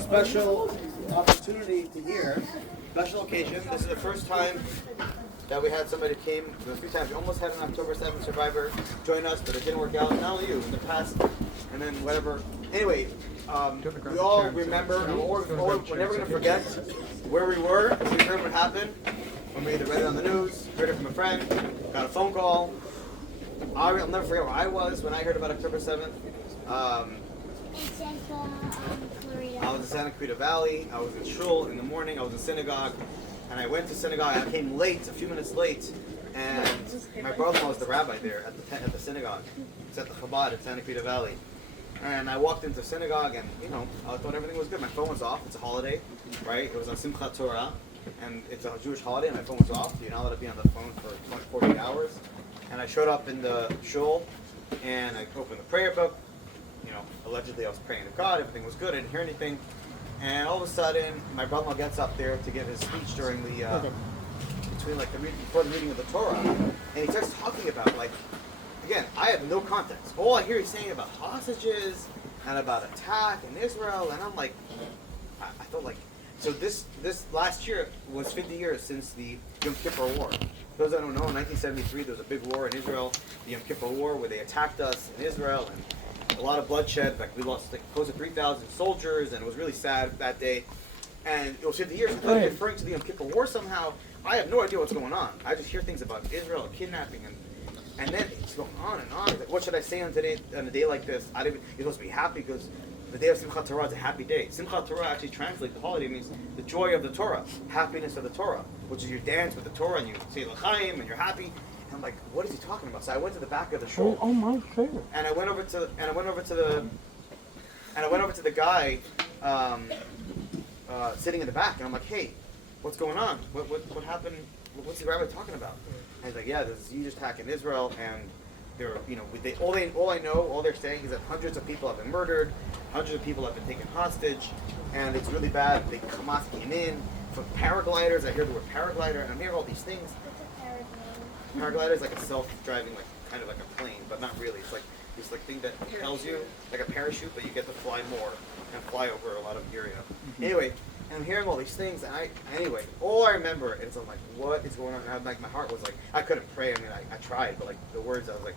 special opportunity to hear, special occasion. This is the first time that we had somebody came. A few times we almost had an October 7th survivor join us, but it didn't work out. Not only you, in the past, and then whatever. Anyway, we all remember, we're never going to forget where we were when we heard what happened. When we either read it on the news, heard it from a friend, got a phone call. I'll never forget where I was when I heard about October 7th. I was in Santa Clarita Valley. I was in shul in the morning. I was in synagogue, and I went to synagogue. I came late, a few minutes late, and my brother-in-law was the rabbi there at the synagogue. It's at the Chabad in Santa Clarita Valley. And I walked into synagogue, and I thought everything was good. My phone was off. It's a holiday, right? It was on Simchat Torah, and it's a Jewish holiday. And my phone was off. You're not allowed to be on the phone for 48 hours. And I showed up in the shul, and I opened the prayer book. Allegedly I was praying to God, everything was good, I didn't hear anything. And all of a sudden, my brother-in-law gets up there to give his speech during the, before the reading of the Torah. And he starts talking about, again, I have no context. All I hear he's saying about hostages and about attack in Israel, and I'm like, I felt like, so this last year was 50 years since the Yom Kippur War. Those that don't know, in 1973 there was a big war in Israel, the Yom Kippur War, where they attacked us in Israel, and a lot of bloodshed. We lost close to 3,000 soldiers, and it was really sad that day. And it was 50 years. I thought referring to the Yom Kippur War somehow. I have no idea what's going on. I just hear things about Israel and kidnapping, and then it's going on and on. Like, what should I say on a day like this? You're supposed to be happy because the day of Simchat Torah is a happy day. Simchat Torah actually translates, the holiday means the joy of the Torah, happiness of the Torah, which is you dance with the Torah and you say l'chaim and you're happy. And I'm like, what is he talking about? So I went to the back of the shul. Oh my favorite. And I went over to the guy sitting in the back, and I'm like, hey, what's going on? What happened? What's the rabbi talking about? And he's like, yeah, there's a huge attack in Israel, and all they're saying is that hundreds of people have been murdered, hundreds of people have been taken hostage, and it's really bad. The Hamas came in for paragliders. I hear the word paraglider, and I'm hearing all these things. Paraglider is like a self-driving, kind of like a plane, but not really. It's like this thing that tells you, like a parachute, but you get to fly more and fly over a lot of area. Mm-hmm. Anyway, and I'm hearing all these things, and all I remember is I'm like, what is going on? And my heart was like, I couldn't pray. I mean, I tried, but the words, I was like,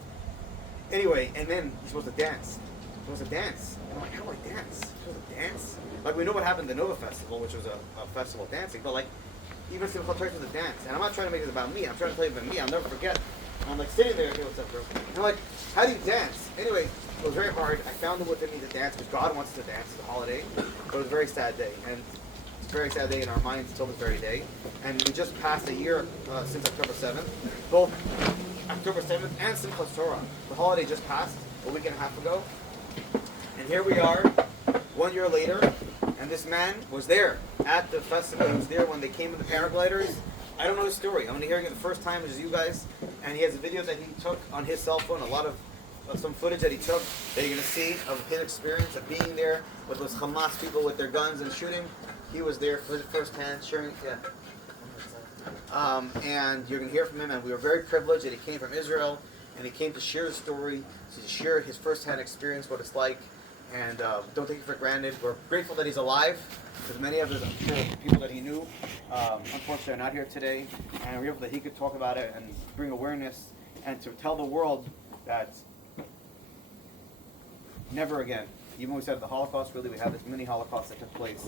anyway. And then you're supposed to dance. And I'm like, how do I dance? You're supposed to dance? We know what happened at the Nova Festival, which was a festival of dancing, but even Simchat Torah was a dance. And I'm not trying to make this about me. I'm trying to tell you about me. I'll never forget. And I'm sitting there, hey, what's up, bro? And I'm like, how do you dance? Anyway, it was very hard. I found it within me to dance because God wants us to dance. It's a holiday. But it was a very sad day. And it's a very sad day in our minds until this very day. And we just passed a year since October 7th. Both October 7th and Simchat Torah. The holiday just passed a week and a half ago. And here we are, 1 year later. And this man was there at the festival. He was there when they came with the paragliders. I don't know his story. I'm hearing it the first time as you guys. And he has a video that he took on his cell phone, a lot of some footage that he took that you're going to see of his experience of being there with those Hamas people with their guns and shooting. He was there firsthand, sharing. Yeah. And you're going to hear from him. And we were very privileged that he came from Israel and he came to share his story, to share his firsthand experience, what it's like. And don't take it for granted. We're grateful that he's alive, because many of us, I'm sure, people that he knew, unfortunately, are not here today. And we're grateful that he could talk about it and bring awareness and to tell the world that never again. Even when we said the Holocaust, really, we have this mini Holocaust that took place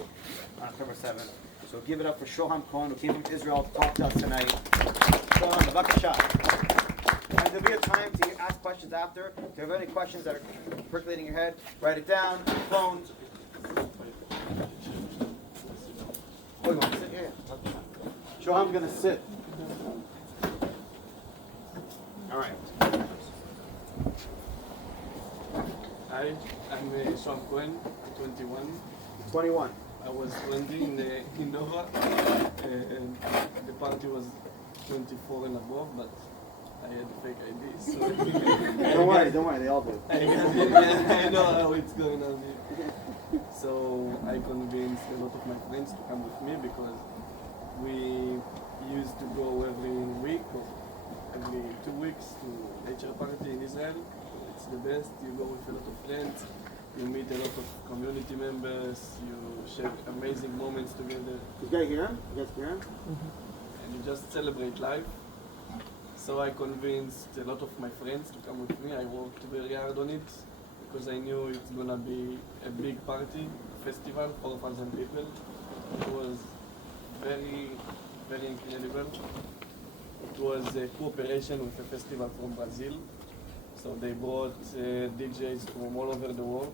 on October 7th. So give it up for Shoham Cohen, who came from Israel to talk to us tonight. Shoham, b'vakasha. And there'll be a time to ask questions after. If you have any questions that are percolating in your head, write it down, phone. Oh, you want to sit here? Shoham's going to sit. All right. Hi, I'm Shoham Cohen, 21. 21. I was 20 in Nova. The party was 24 and above, but I had a fake ID, so... Don't worry, they all do. I know how it's going on here. So I convinced a lot of my friends to come with me because we used to go every week or every 2 weeks to nature party in Israel. It's the best. You go with a lot of friends. You meet a lot of community members, you share amazing moments together, You guys hear him? You guys hear him? and you just celebrate life. So I convinced a lot of my friends to come with me. I worked very hard on it because I knew it's gonna be a big party, festival, 4,000 people. It was very, very incredible. It was a cooperation with a festival from Brazil. So they brought DJs from all over the world.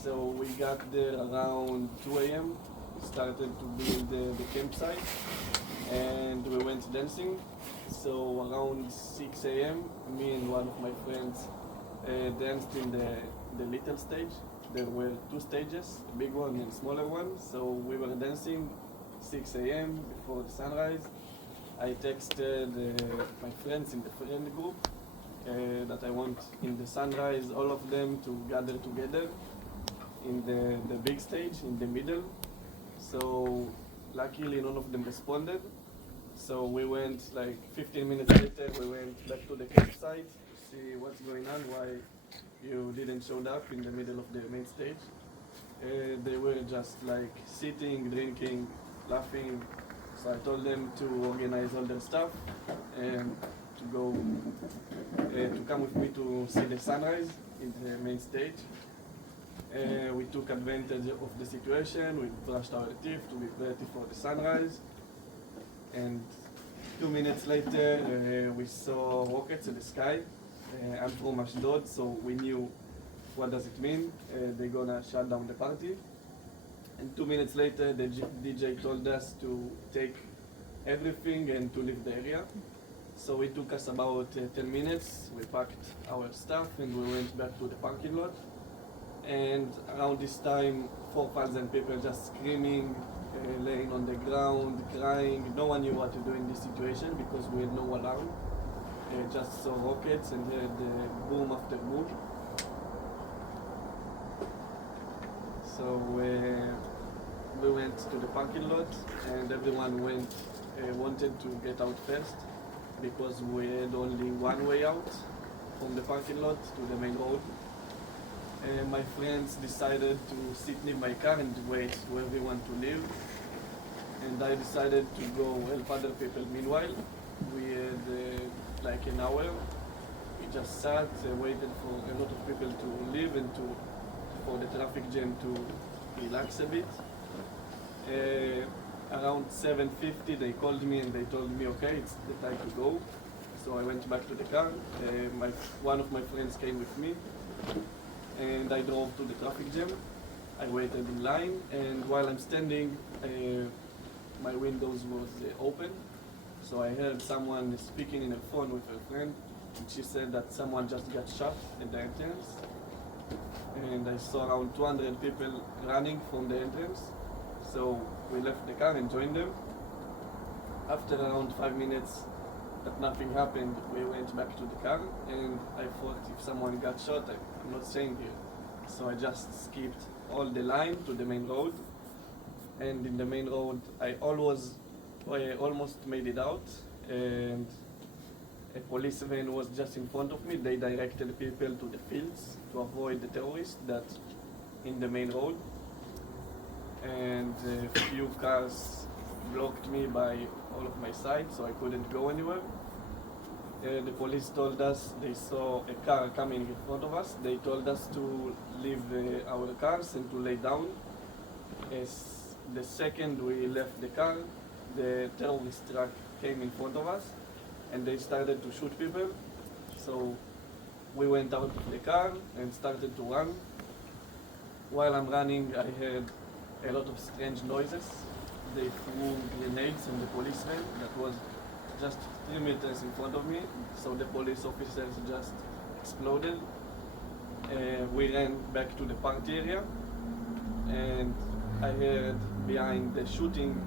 So we got there around 2 a.m. We started to build the campsite and we went dancing. So around 6 a.m. me and one of my friends danced in the little stage. There were two stages, a big one and a smaller one. So we were dancing 6 a.m. before the sunrise. I texted my friends in the friend group that I want in the sunrise all of them to gather together in the big stage in the middle. So luckily none of them responded. So we went like 15 minutes later, we went back to the campsite to see what's going on, why you didn't show up in the middle of the main stage. They were just like sitting, drinking, laughing. So I told them to organize all their stuff and to go to come with me to see the sunrise in the main stage. We took advantage of the situation. We brushed our teeth to be ready for the sunrise. And 2 minutes later, we saw rockets in the sky. I'm from Ashdod, so we knew what does it mean. They're gonna shut down the party. And 2 minutes later, the DJ told us to take everything and to leave the area. So it took us about 10 minutes. We packed our stuff and we went back to the parking lot. And around this time, 4,000 people just screaming, laying on the ground, crying. No one knew what to do in this situation because we had no alarm. Just saw rockets and heard boom after boom. So we went to the parking lot and everyone wanted to get out first because we had only one way out from the parking lot to the main road. My friends decided to sit near my car and wait for everyone to leave. And I decided to go help other people. Meanwhile, we had like an hour. We just sat, waited for a lot of people to leave and for the traffic jam to relax a bit. Around 7:50 they called me and they told me, okay, it's the time to go. So I went back to the car. One of my friends came with me and I drove to the traffic jam. I waited in line and while I'm standing, my windows was open. So I heard someone speaking in a phone with her friend and she said that someone just got shot at the entrance. And I saw around 200 people running from the entrance. So we left the car and joined them. After around 5 minutes that nothing happened, we went back to the car and I thought if someone got shot, I'm not staying here. So I just skipped all the line to the main road. And in the main road, I almost made it out. And a police van was just in front of me. They directed people to the fields to avoid the terrorists that in the main road. And a few cars blocked me by all of my sides, so I couldn't go anywhere. The police told us they saw a car coming in front of us. They told us to leave our cars and to lay down. As the second we left the car, the terrorist truck came in front of us and they started to shoot people. So we went out of the car and started to run. While I'm running, I heard a lot of strange noises. They threw grenades in the police van that was just 3 meters in front of me. So the police officers just exploded. We ran back to the party area and I heard behind the shooting,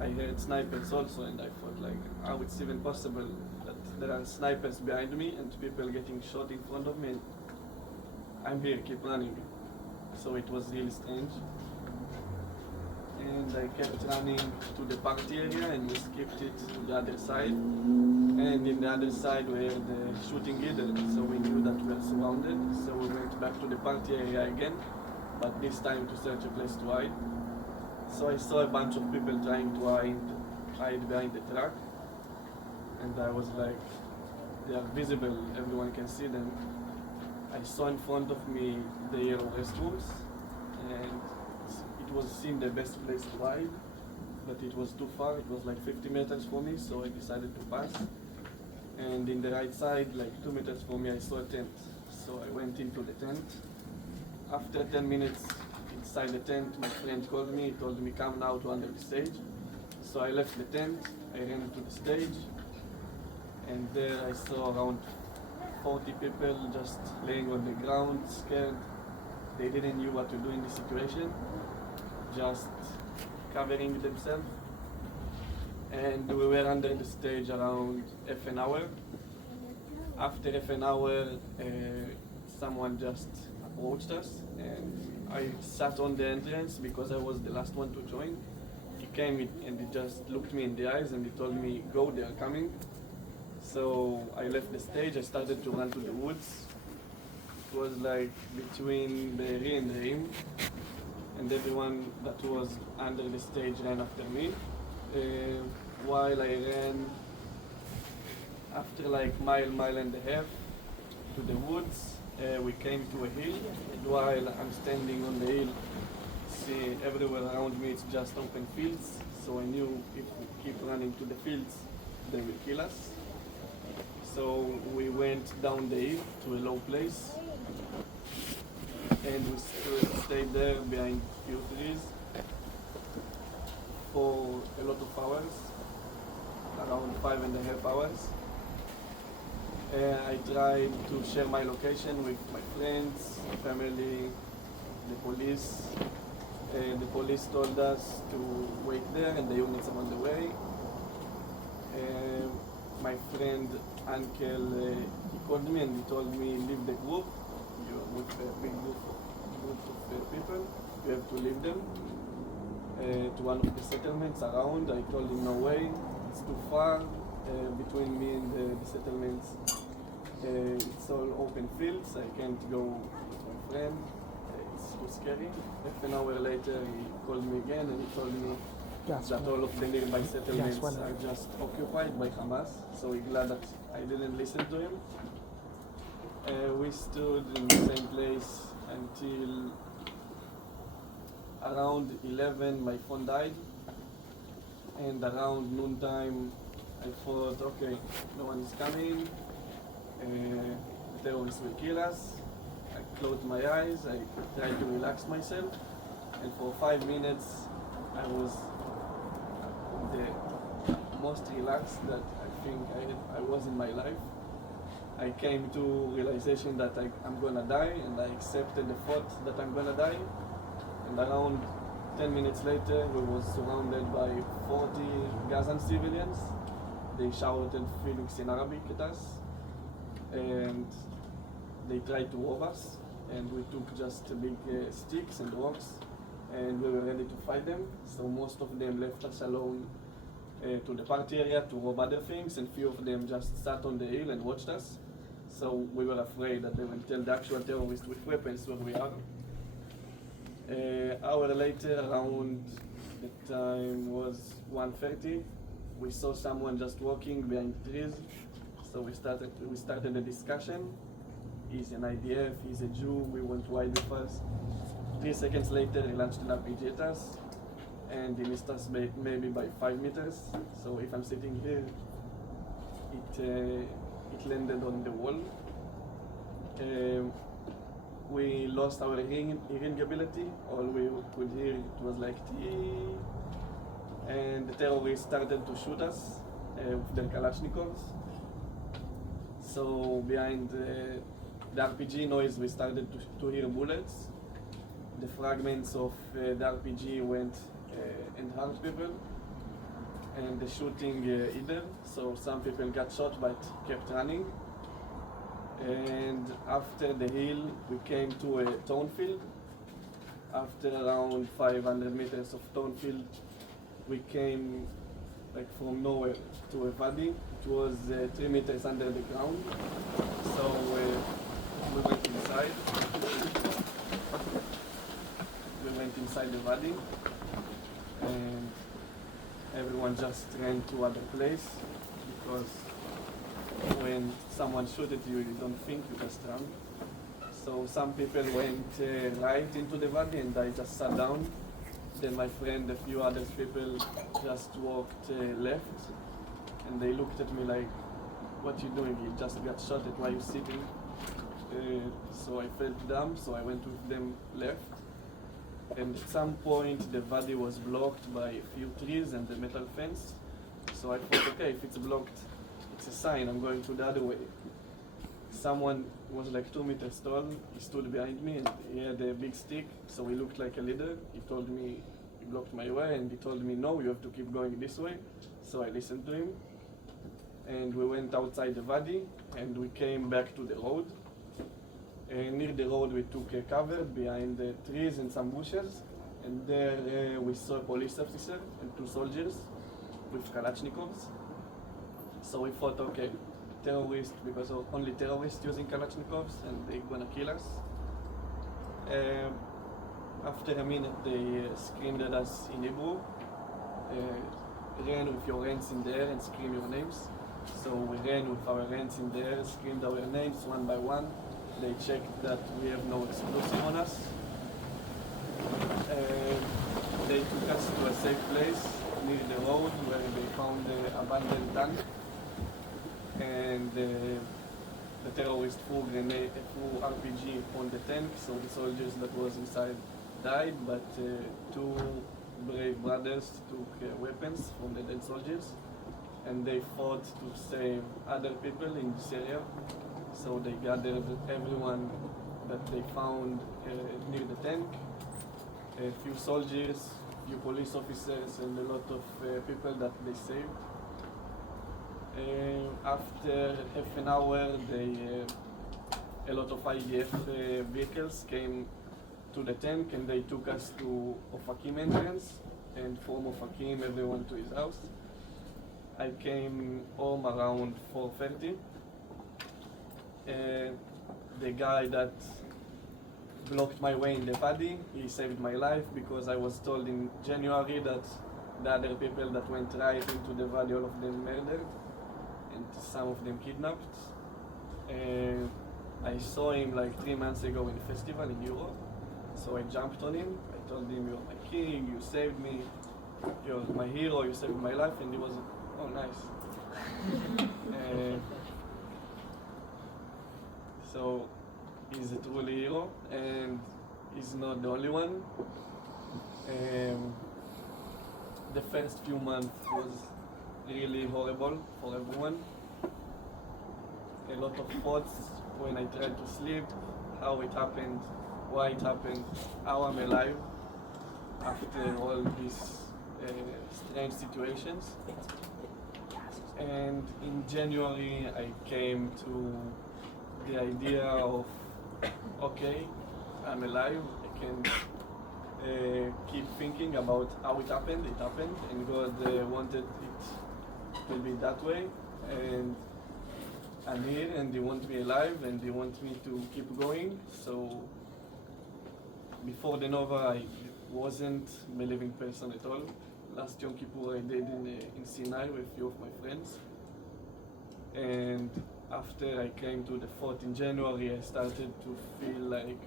I heard snipers also, and I thought like, how it's even possible that there are snipers behind me and people getting shot in front of me and I'm here, keep running. So it was really strange. And I kept running to the party area and we skipped it to the other side. And in the other side were the shooting leader, so we knew that we were surrounded. So we went back to the party area again, but this time to search a place to hide. So I saw a bunch of people trying to hide behind the truck, and I was like, they are visible, everyone can see them. I saw in front of me the yellow restrooms, and it was seemed the best place to hide, but it was too far. It was like 50 meters for me, so I decided to pass. And in the right side, like 2 meters from me, I saw a tent. So I went into the tent. After 10 minutes inside the tent, my friend called me, he told me, come now to under the stage. So I left the tent, I ran to the stage, and there I saw around 40 people just laying on the ground, scared. They didn't know what to do in this situation, just covering themselves. And we were under the stage around half an hour. After half an hour, someone just approached us, and I sat on the entrance because I was the last one to join. He came and he just looked me in the eyes and he told me, go, they are coming. So I left the stage, I started to run to the woods. It was like between Be'eri and Reim, and everyone that was under the stage ran after me. While I ran, after like mile and a half to the woods, we came to a hill, and while I'm standing on the hill, see everywhere around me it's just open fields, so I knew if we keep running to the fields, they will kill us. So we went down the hill to a low place, and we stayed there behind few trees for a lot of hours, around 5.5 hours. I tried to share my location with my friends, family, the police. The police told us to wait there and the units are on the way. My friend, uncle, he called me and he told me, leave the group. You're with a big group of people. You have to leave them to one of the settlements around. I told him, no way, it's too far. Between me and the settlements, it's all open fields. I can't go with my friend. It's too scary. Half an hour later, he called me again and he told me that all of the nearby settlements are just occupied by Hamas. So we're glad that I didn't listen to him. We stood in the same place until around 11. My phone died, and around noontime, I thought, okay, no one is coming, the terrorists will kill us. I closed my eyes, I tried to relax myself, and for 5 minutes I was the most relaxed that I think I was in my life. I came to realization that I'm gonna die, and I accepted the thought that I'm gonna die. And around 10 minutes later, we was surrounded by 40 Gazan civilians. They shouted Felix in Arabic at us, and they tried to rob us, and we took just big sticks and rocks, and we were ready to fight them. So most of them left us alone to the party area to rob other things, and few of them just sat on the hill and watched us. So we were afraid that they will tell the actual terrorists with weapons where we are. Hour later, around the time was 1:30, we saw someone just walking behind trees. So we started a discussion. He's an IDF, he's a Jew, we want to hide with us. 3 seconds later, he launched an RPG at us, and he missed us maybe by 5 meters. So if I'm sitting here, it landed on the wall. We lost our hearing ability. All we could hear, it was like tee, and the terrorists started to shoot us with their Kalashnikovs. So behind the RPG noise, we started to hear bullets. The fragments of the RPG went and harmed people, and the shooting either. So some people got shot but kept running. And after the hill, we came to a torn field. After around 500 meters of torn field, we came like from nowhere to a wadi, was 3 meters under the ground. So we went inside. We went inside the valley, and everyone just ran to other place because when someone shoots at you, you don't think, you just run. So some people went right into the valley, and I just sat down. Then my friend, a few other people just walked left, and they looked at me like, "What you doing? You just got shot at. Why you sitting?" So I felt dumb, so I went with them left. And at some point, the valley was blocked by a few trees and the metal fence. So I thought, okay, if it's blocked, it's a sign, I'm going to the other way. Someone was like 2 meters tall, he stood behind me and he had a big stick, so he looked like a leader. He told me, he blocked my way and he told me, no, you have to keep going this way. So I listened to him. And we went outside the valley and we came back to the road. Near the road we took a cover behind the trees and some bushes, and there we saw a police officer and 2 soldiers with Kalashnikovs. So we thought, okay, terrorists, because only terrorists using Kalashnikovs and they're gonna kill us. After a minute they screamed at us in Hebrew, ran with your hands in the air and scream your names. So we ran with our hands in the air, screamed our names one by one. They checked that we have no explosive on us. They took us to a safe place near the road where they found the abandoned tank. And the terrorists threw RPG on the tank, so the soldiers that was inside died, but 2 brave brothers took weapons from the dead soldiers, and they fought to save other people in this area. So they gathered everyone that they found near the tank, a few soldiers, few police officers, and a lot of people that they saved. After half an hour, a lot of IDF vehicles came to the tank and they took us to Ofakim entrance, and from Ofakim everyone to his house. I came home around 4:30. The guy that blocked my way in the valley, he saved my life because I was told in January that the other people that went right into the valley, all of them murdered and some of them kidnapped. I saw him like 3 months ago in a festival in Europe, so I jumped on him. I told him, "You're my king, you saved me, you're my hero, you saved my life," and he was, "Oh, nice." So he's a truly hero, and he's not the only one. The first few months was really horrible for everyone. A lot of thoughts when I tried to sleep, how it happened, why it happened, how I'm alive after all these strange situations. And in January I came to the idea of, okay, I'm alive, I can keep thinking about how it happened, and God wanted it to be that way, and I'm here, and He wants me alive, and He wants me to keep going. So before the Nova, I wasn't a believing person at all. Last Yom Kippur I did in Sinai with a few of my friends, and after I came to the fort in January, I started to feel like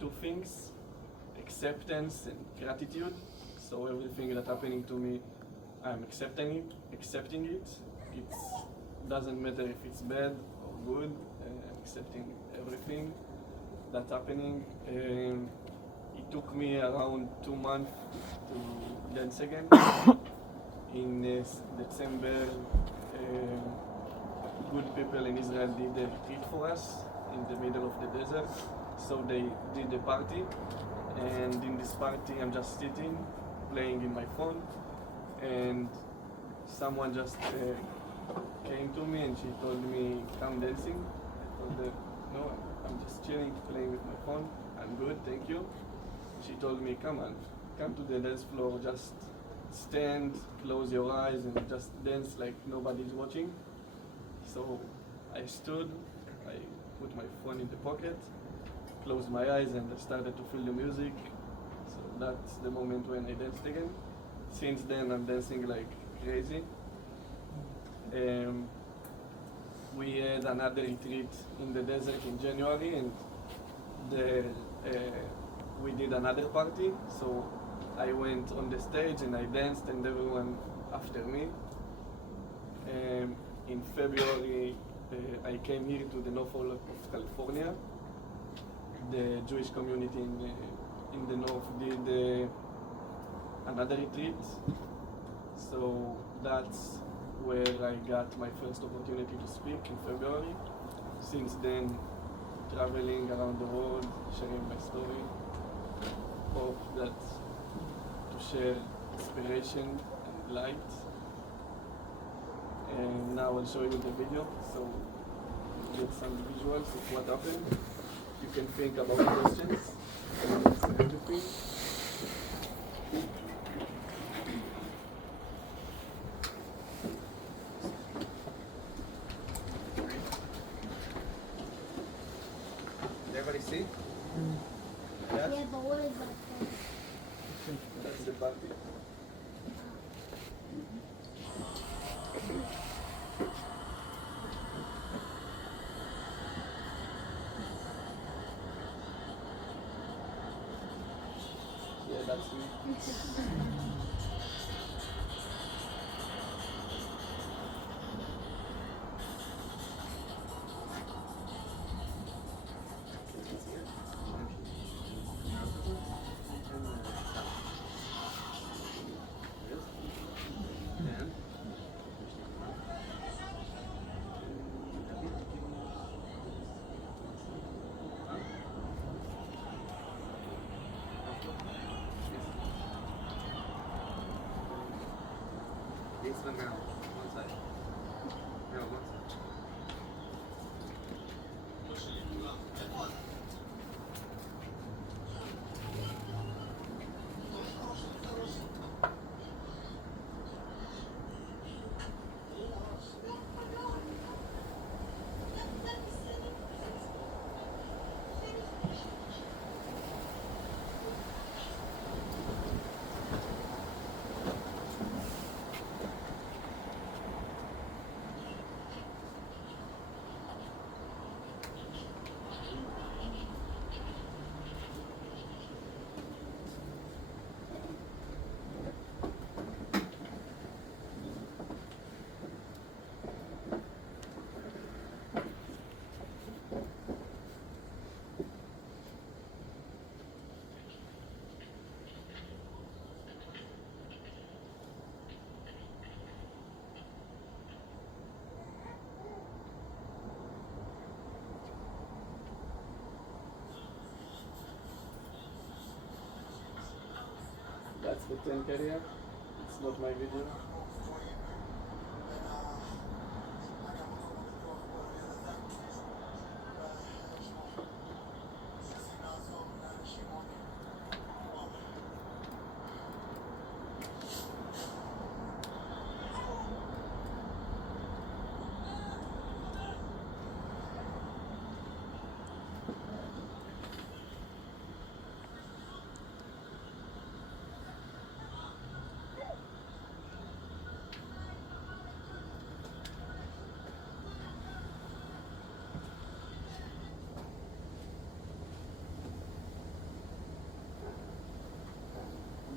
2 things: acceptance and gratitude. So everything that's happening to me, I'm accepting it. It doesn't matter if it's bad or good. I'm accepting everything that's happening. It took me around 2 months to dance again. In December, good people in Israel did a retreat for us in the middle of the desert. So they did a party, and in this party I'm just sitting, playing in my phone, and someone just came to me and she told me, "Come dancing." I told her, "No, I'm just chilling, playing with my phone. I'm good, thank you." She told me, "Come on, come to the dance floor, just stand, close your eyes and just dance like nobody's watching." So I stood, I put my phone in the pocket, closed my eyes, and I started to feel the music. So that's the moment when I danced again. Since then, I'm dancing like crazy. We had another retreat in the desert in January, and there we did another party. So I went on the stage and I danced, and everyone after me. In February, I came here to the North of California. The Jewish community in the north did another retreat. So that's where I got my first opportunity to speak in February. Since then, traveling around the world, sharing my story. Hope that to share inspiration and light. And now I'll show you the video, so get some visuals of what happened. You can think about questions, everything. Did everybody see? Yes? Yeah, but what is that for? That's the party. Yeah, that's me. This one now, one side. No, one side. That's the tent area. It's not my video.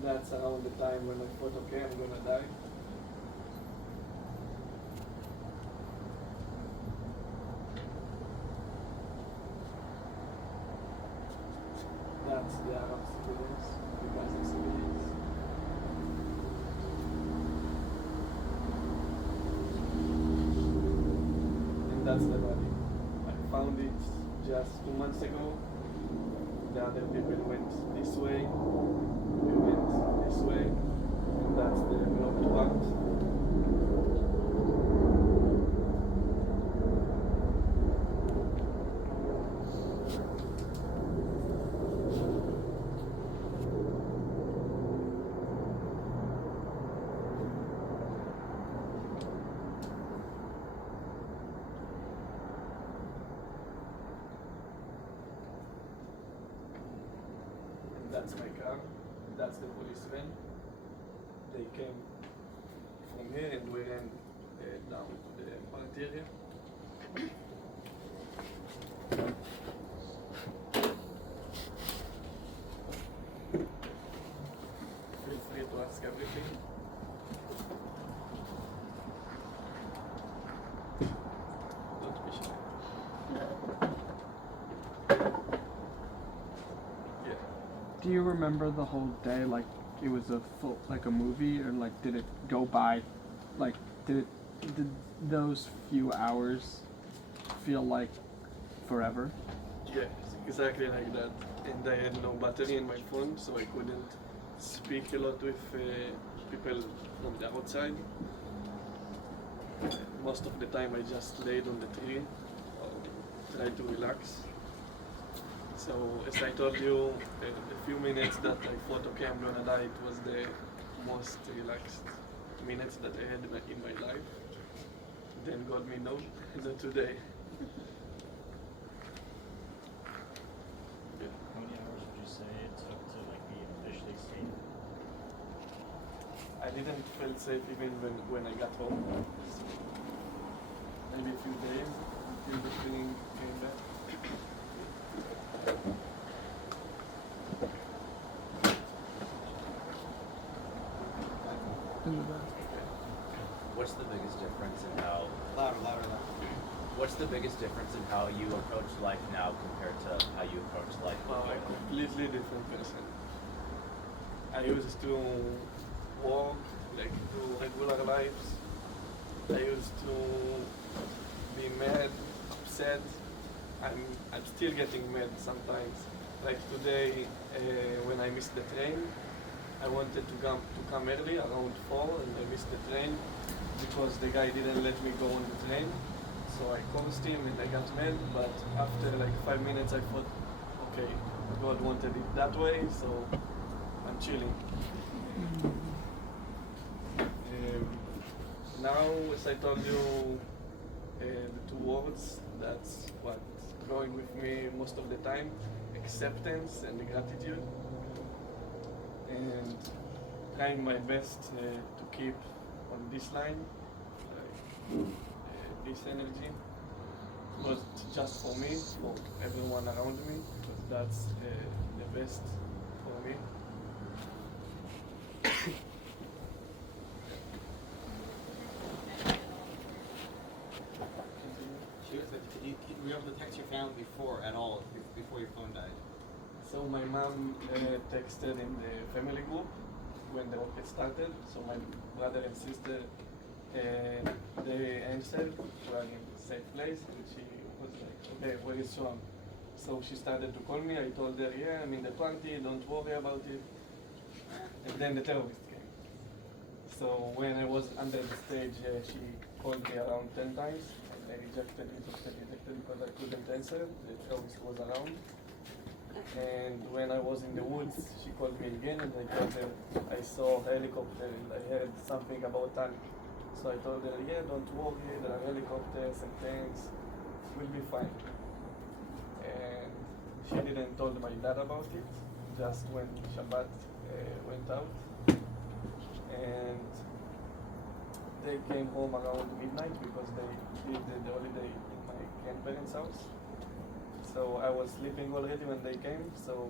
That's around the time when I thought, okay, I'm gonna die. That's the Arab civilians, the Gaza civilians. And that's the body. I found it just 2 months ago. The other people went this way. We went this way, and that's the blocked part. that's the police van. They came from here and we ran down to the party area. Feel free to ask everything. Don't be shy. Yeah. Do you remember the whole day like it was a full like a movie, or like did it go by like did those few hours feel like forever? Yeah, exactly like that. And I had no battery in my phone, so I couldn't speak a lot with people from the outside. Most of the time I just laid on the tree or tried to relax. So as I told you, the few minutes that I thought, okay, I'm gonna die, it was the most relaxed minutes that I had in my life. Then God me no, not today. Yeah. How many hours would you say it took to like be officially safe? I didn't feel safe even when I got home. Maybe a few days until the feeling came back. What's the biggest difference in how? Louder, louder, louder. What's the biggest difference in how you approach life now compared to how you approach life Wow, a before? completely different person. I used to walk, like do regular lives. I used to be mad, upset. I'm still getting mad sometimes. Like today, when I missed the train, I wanted to come early around 4 and I missed the train because the guy didn't let me go on the train. So I cursed him and I got mad, but after like 5 minutes I thought, okay, God wanted it that way, so I'm chilling. Now, as I told you, the two words, that's what's going with me most of the time, acceptance and gratitude. And trying my best to keep on this line, this energy, not just for me, for everyone around me, because that's the best for me. Were you able to text your family before at all, before your phone died? So my mom texted in the family group when the rocket started. So my brother and sister, they answered, we are in a safe place, and she was like, okay, where is Shoam? So she started to call me. I told her, yeah, I'm in the party, don't worry about it. And then the terrorist came. So when I was under the stage, she called me around 10 times. I rejected because I couldn't answer. The terrorist was around. And when I was in the woods, she called me again and I told her I saw a helicopter and I heard something about tank. So I told her, yeah, don't worry, there are helicopters and tanks, we'll be fine. And she didn't tell my dad about it, just when Chabad went out. And they came home around midnight because they did the holiday in my grandparents' house. So I was sleeping already when they came, so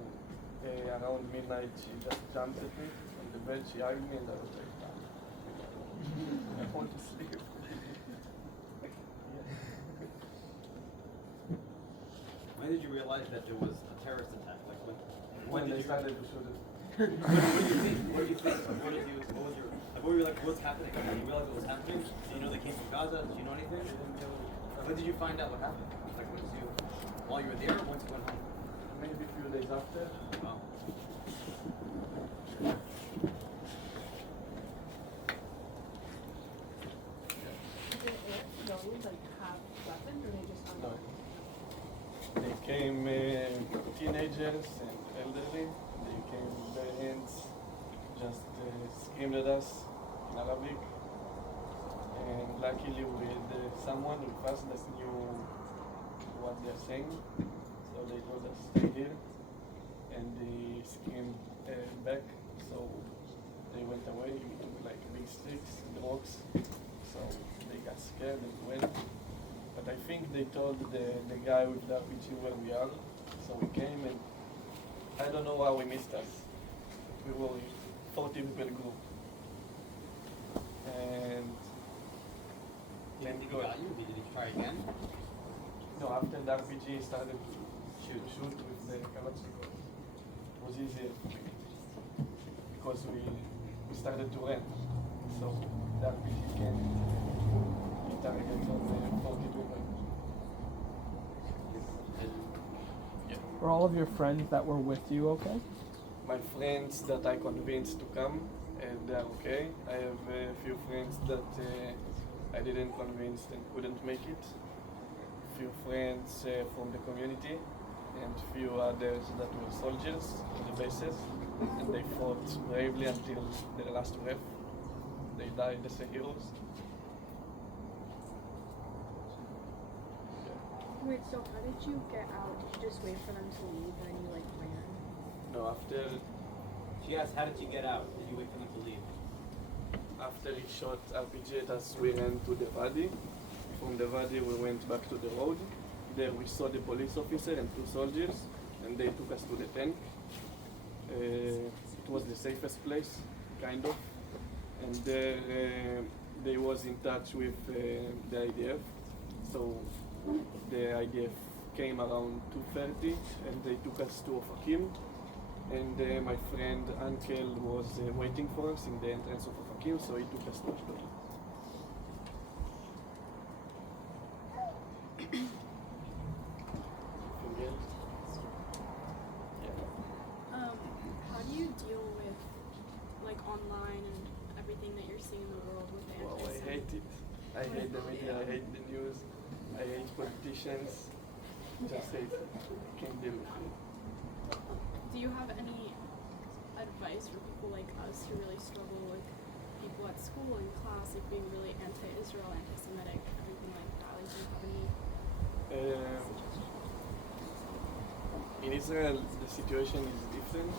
around midnight she just jumped at me on the bed, she hugged me and I was like, I want to sleep. When did you realize that there was a terrorist attack? Like When they started to shoot it. What do you think? What were you like? What's happening? Did you realize what was happening? Did you know they came from Gaza? Did you know anything? When did you find out what happened? Like when did you, while you were there, or once you went home? Maybe a few days after. Wow. No. They came teenagers and elderly. They came with their hands, just screamed at us in Arabic. And luckily we had someone with us that knew what they're saying. So they told us stay here. And they screamed back So they went away. We took like big sticks and rocks. So they got scared and went. But I think they told the guy with the RPG where we are. So we came and I don't know how he missed us. We were 40 people group. And Did he got you? Did he try again? no, after the RPG started to shoot with the Kalashnikov. It was easier because we started to run. So the RPG came and targeted on 40 people. Were all of your friends that were with you okay? My friends that I convinced to come, they are okay. I have a few friends that I didn't convince and couldn't make it. Few friends from the community and few others that were soldiers in the bases, and they fought bravely until their last breath. They died as heroes. Wait, so how did you get out? Did you just wait for them to leave and then you like ran? No, after She asked, how did you get out? Did you wait for them to leave? he shot RPG at us, we ran to the Wadi. From the Wadi, we went back to the road. There we saw the police officer and two soldiers, and they took us to the tank. It was the safest place, kind of. And there they was in touch with the IDF. So the IDF came around 2:30, and they took us to Ofakim. And my friend Uncle was waiting for us in the entrance of Ofakim, so he took us to Ashdod. Anything else? Yeah. How do you deal with like online and everything that you're seeing in the world with the Wow, I hate it. I hate the media, I hate the news, I hate politicians. Just hate it. I can't deal with it. Do you have any advice for people like us who really struggle with people at school and class, like being really anti-Israel, anti-Semitic, everything like that? Like, do you have any suggestions? In Israel, the situation is different.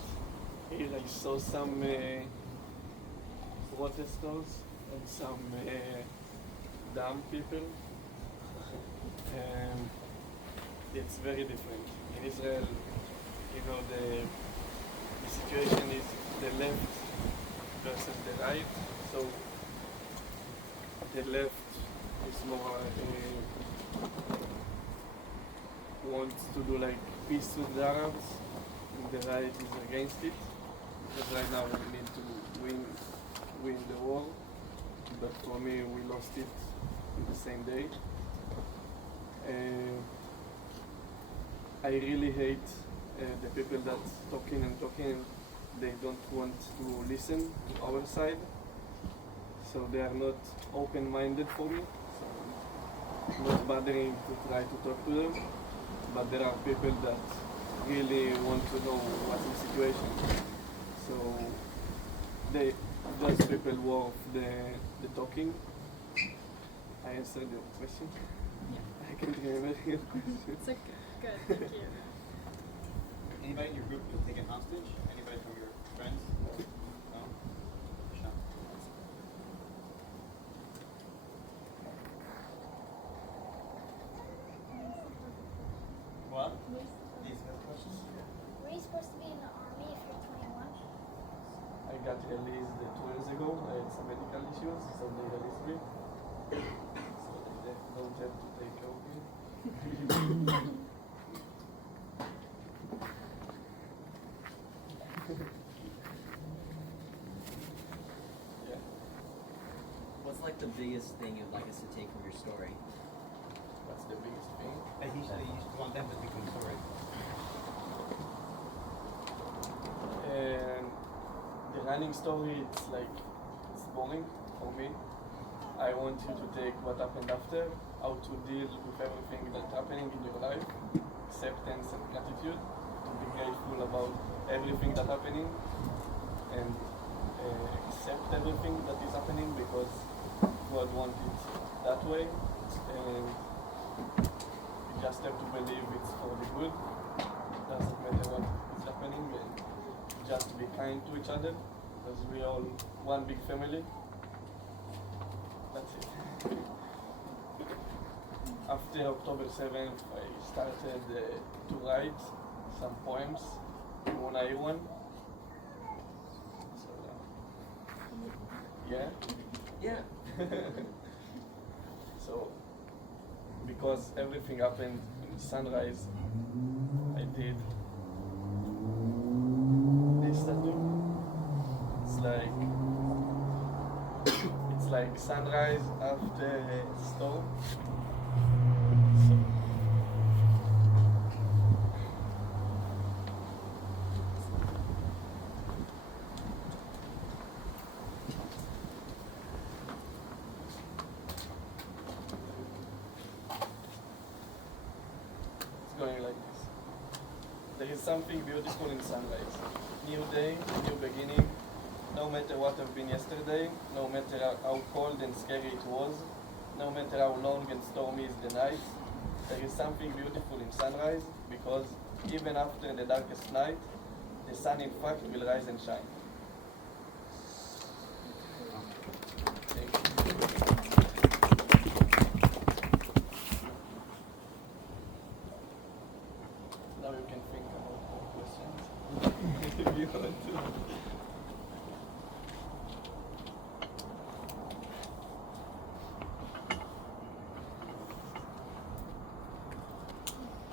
Here I saw some protesters and some dumb people. It's very different. In Israel, you know, the situation is the left versus the right. So the left is more wants to do like peace with the Arabs, and the right is against it. Because right now we need to win the war. But for me, we lost it in the same day. I really hate the people that's talking and talking. They don't want to listen to our side, so they are not open-minded for me. So not bothering to try to talk to them, but there are people that really want to know what's the situation. So they just people worth the talking. I answered your question. Yeah. I can't remember your question. It's like good, thank you. Anybody in your group been taken hostage? Anybody from your friends? No? Shah. What? These guys questions? Were you supposed to be in the army if you're 21? I got released 2 years ago. I had some medical issues, so they released me. So they don't have to take care of me. Yeah. What's like the biggest thing you'd like us to take from your story? What's the biggest thing? And he said you want them to become story. And the running story, it's boring for me. I want you to take what happened after, how to deal with everything that's happening in your life, acceptance and gratitude, to be grateful about everything that's happening, and accept everything that is happening because God wants it that way, and you just have to believe it's for the good. Doesn't matter what is happening, and just be kind to each other, because we all one big family. That's it. After October 7th, I started to write some poems. When I won. So, yeah. Yeah. So, because everything happened in sunrise, I did this tattoo. It's like sunrise after a storm. So, going like this. There is something beautiful in sunrise. New day, new beginning. No matter what have been yesterday, no matter how cold and scary it was, no matter how long and stormy is the night, there is something beautiful in sunrise because even after the darkest night, the sun in fact will rise and shine. Thank you. Now you can think about more questions if you want to.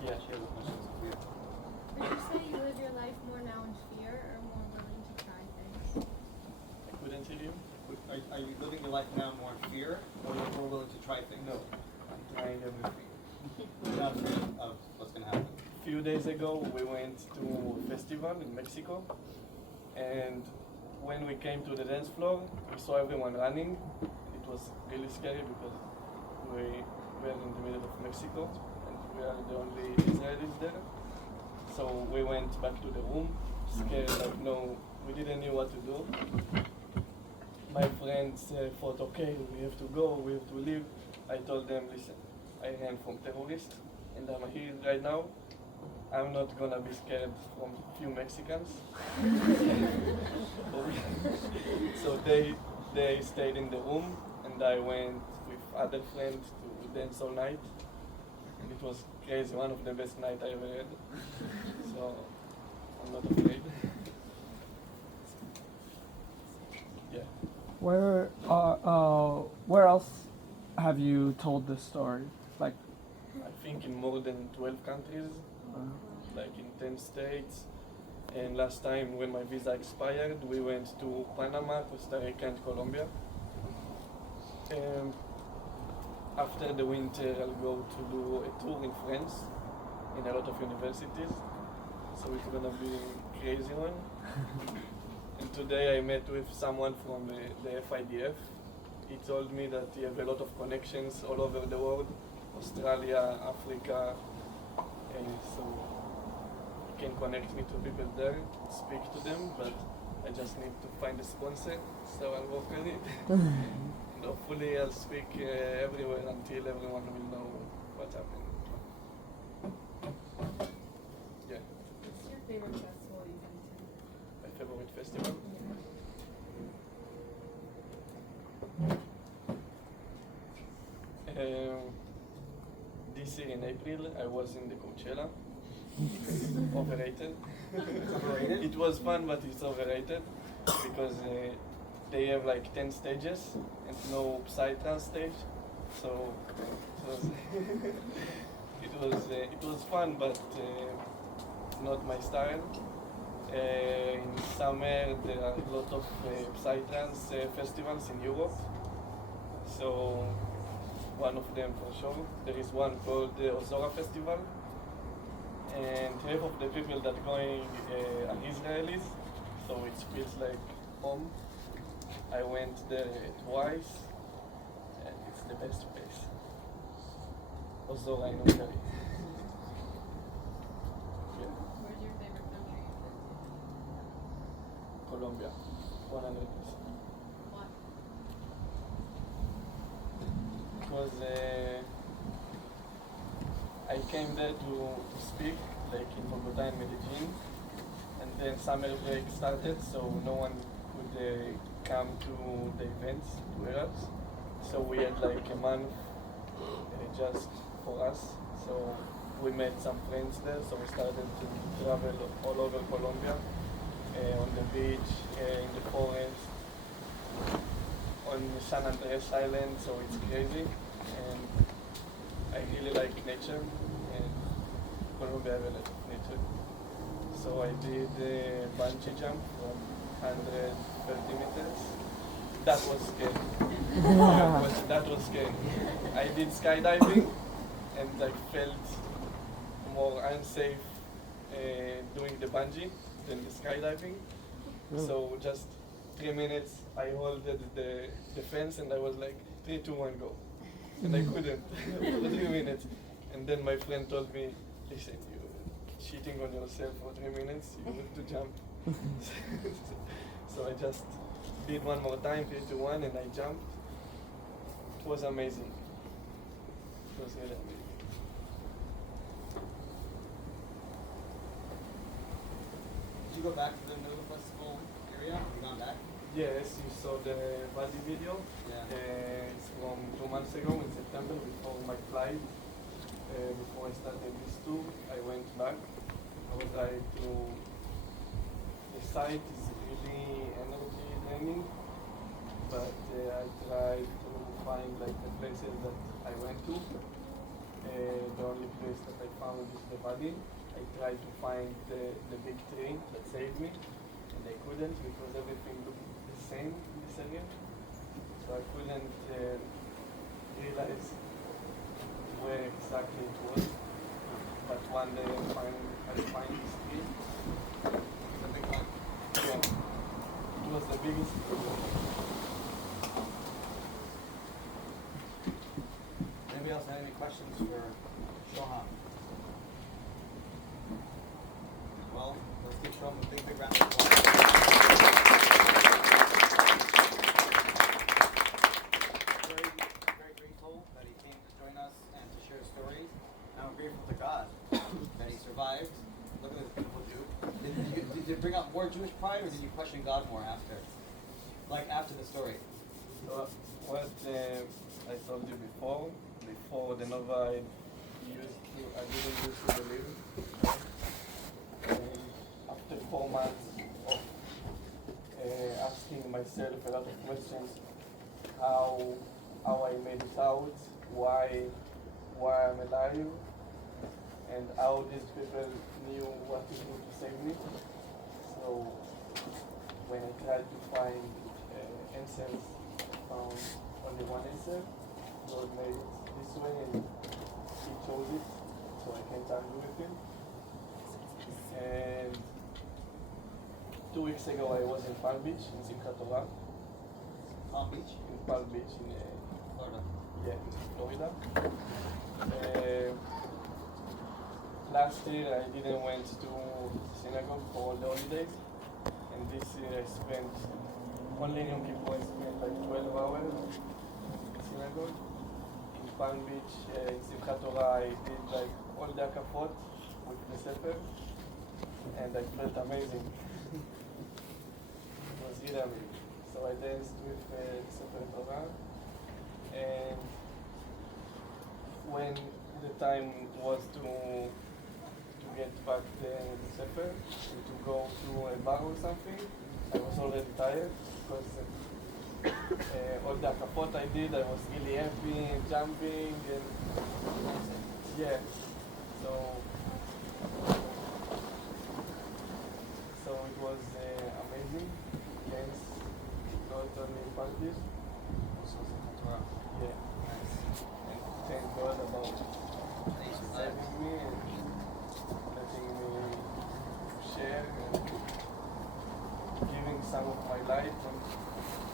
Yeah, Share the questions. Would you say you live your life more now in fear or more willing to try things? I couldn't hear you. Are you living your life now more in fear, or you're more willing to try things? No, I'm trying everything. You're not afraid of what's going to happen. A few days ago, we went to a festival in Mexico, and when we came to the dance floor, we saw everyone running. It was really scary because we were in the middle of Mexico, and we are the only Israelis there. So we went back to the room, scared, like no, we didn't know what to do. My friends thought, okay, we have to go, we have to leave. I told them, listen, I ran from terrorists, and I'm here right now. I'm not gonna be scared from few Mexicans. So they stayed in the room, and I went with other friends to dance all night. And it was crazy, one of the best nights I ever had. So I'm not afraid. Yeah. Where else have you told this story? Like, I think in more than 12 countries, like in 10 states. And last time when my visa expired, we went to Panama, Costa Rica, and Colombia. After the winter, I'll go to do a tour in France, in a lot of universities. So it's gonna be a crazy one. And today I met with someone from the FIDF. He told me that he has a lot of connections all over the world, Australia, Africa, and so he can connect me to people there, speak to them, but I just need to find a sponsor, so I'll work on it. And hopefully I'll speak everywhere until everyone will know what happened. Yeah. What's your favorite festival you've been to? My favorite festival? This year in April, I was in the Coachella. It's overrated. Overrated? It was fun, but it's overrated because they have like 10 stages and no Psytrance stage. So it was fun, but not my style. In summer, there are a lot of Psytrance festivals in Europe. So one of them for sure. There is one called the Ozora Festival, and half of the people that are going are Israelis, so it feels like home. I went there twice, and it's the best place. Ozora in Hungary. Yeah. Where's your favorite country you've been to? Colombia, 100%. What? Because I came there to speak, like in Bogota and Medellin, and then summer break started, so no one could come to the events with us. So we had like a month just for us. So we met some friends there, so we started to travel all over Colombia, on the beach, in the forest, on San Andres Island, so it's crazy. And I really like nature, and Colombia has a lot of nature. So I did a bungee jump from 130 meters. That was scary. That was scary. I did skydiving, and I felt more unsafe doing the bungee than the skydiving. So just 3 minutes, I holded the fence, and I was like, 3, 2, 1, go. And I couldn't for 3 minutes. And then my friend told me, listen, you're cheating on yourself for 3 minutes, you need to jump. So I just did one more time, 3, 2, 1, and I jumped. It was amazing. It was really amazing. Did you go back to the Nova Festival area? Have you gone back? Yes, you saw the body video. Yeah. It's from 2 months ago in September before my flight. Before I started this tour, I went back. I was like the site is really energy draining, but I tried to find like the places that I went to. The only place that I found is the body. I tried to find the big tree that saved me, and I couldn't because everything looked the same in this area. So I couldn't realize where exactly it was. But one day I find this tree. The big one. Yeah. It was the biggest tree. Anybody else have any questions for Shoham? Well, let's give Shoham a big round of applause. Very grateful that he came to join us and to share his stories. And I'm grateful to God that he survived. Look at this beautiful dude. Did it bring out more Jewish pride, or did you question God more after? Like after the story? What I told you before the Nova, I didn't used to believe. And after 4 months of asking myself a lot of questions, how I made it out, why I'm alive, and how these people knew what to do to save me. So when I tried to find answers, I found only one answer. God made it this way, and He chose it, so I can't argue with Him. And 2 weeks ago, I was in Palm Beach, in Simchat Torah. Palm Beach? In Palm Beach, in Florida. Yeah, Florida. Last year, I didn't went to synagogue for all the holidays, and this year I spent only in Yom Kippur. I spent like 12 hours in synagogue. In Palm Beach, in Simchat Torah, I did like all the akafot with the sefer, and I felt amazing. It was really amazing. So I danced with Sefer Torah, and when the time was to get back the sefer and to go to a bar or something, I was already tired because all the akafot I did, I was really happy and jumping, and yeah, so it was amazing. Yes, not only parties, Also Simchat Torah. yeah, Nice. and thank God about Thanks for that. saving me and letting me share and giving some of my life and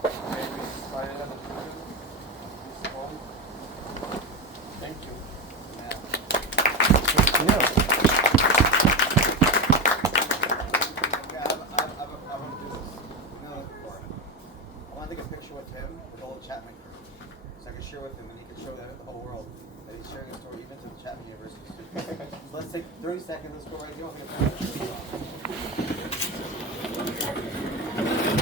maybe inspire other people this month. Thank you. Yeah. Yeah. Okay, I want to do this. No, before. I want to take a picture with him, with the whole Chapman crew, so I can share with him and he can show that the whole world that he's sharing a story even to the Chapman University students. So let's take 30 seconds. Let's go right here. I'm going to turn this off.